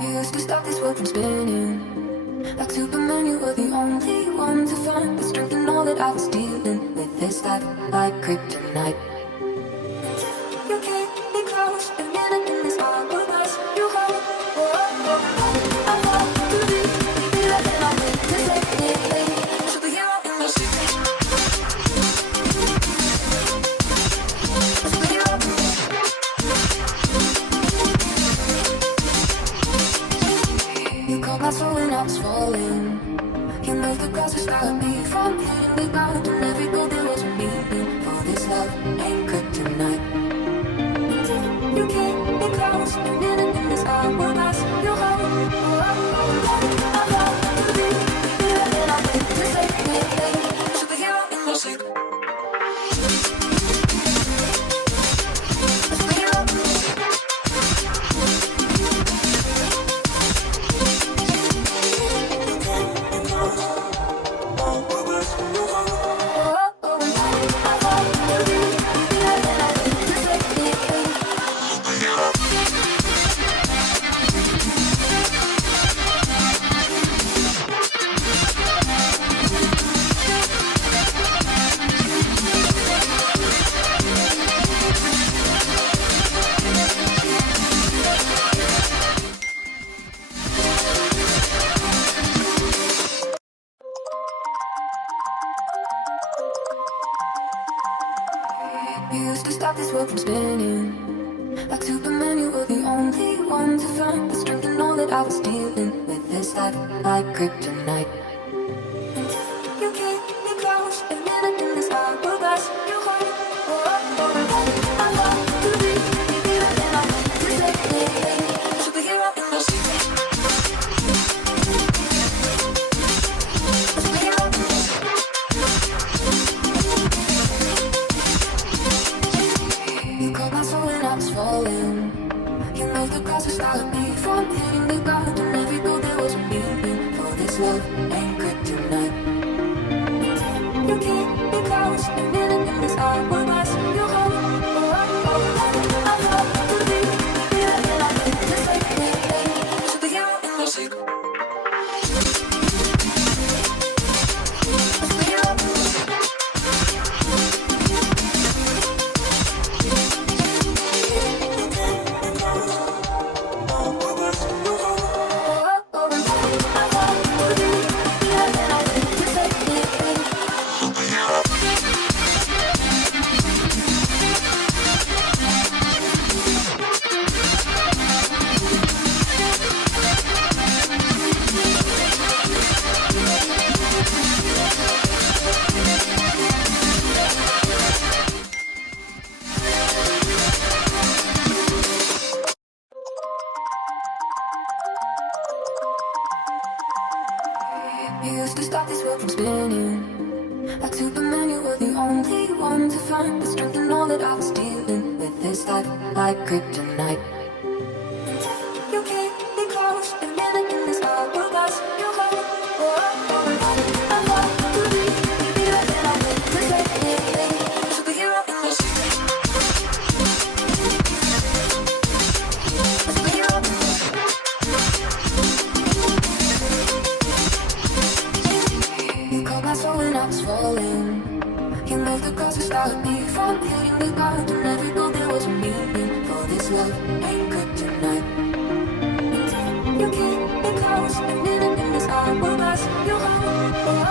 You used to stop this world from spinning. Like Superman, you were the only one to find the strength in all that I was dealing with. This life like kryptonite. Until you came me close, a minute in this hourglass you hold. I fall too deep, deeper than I went to take me. Superhero in the sea. Superhero. You called my soul when I was falling. You moved the grass to stop me from hitting the ground. And every goal there was a meaning. For this love ain't kryptonite. Until you came me close, a minute in this hourglass you hold. I fall too deep, deeper than I went to save me. Superhero in the sea. You used to stop this world from spinning. Like Superman, you were the only one to find the strength in all that I was dealing with. This life like kryptonite. Until you came me close, a minute in this hourglass you hold. I fall too deep, deeper than I went to save me. Superhero in the sea. Superhero. You called my soul when I was falling. You moved the grass to stop me from hitting the ground. And every goal there was a meaning. For this love ain't kryptonite. Until you came me close, a minute in this hourglass you hold. I fall too deep, deeper than I went to save me. Superhero in the sea. Superhero. You used to stop this world from spinning. Like Superman, you were the only one to find the strength in all that I was dealing with. This life like kryptonite. Until you came me close, a minute in this hourglass you hold. I fall too deep, deeper than I went to save me. Superhero in the sea. Superhero. You called my soul when I was falling. You moved the grass to stop me from hitting the ground. And every goal there was a meaning. For this love ain't kryptonite. Until you came me close, a minute in this hourglass you hold.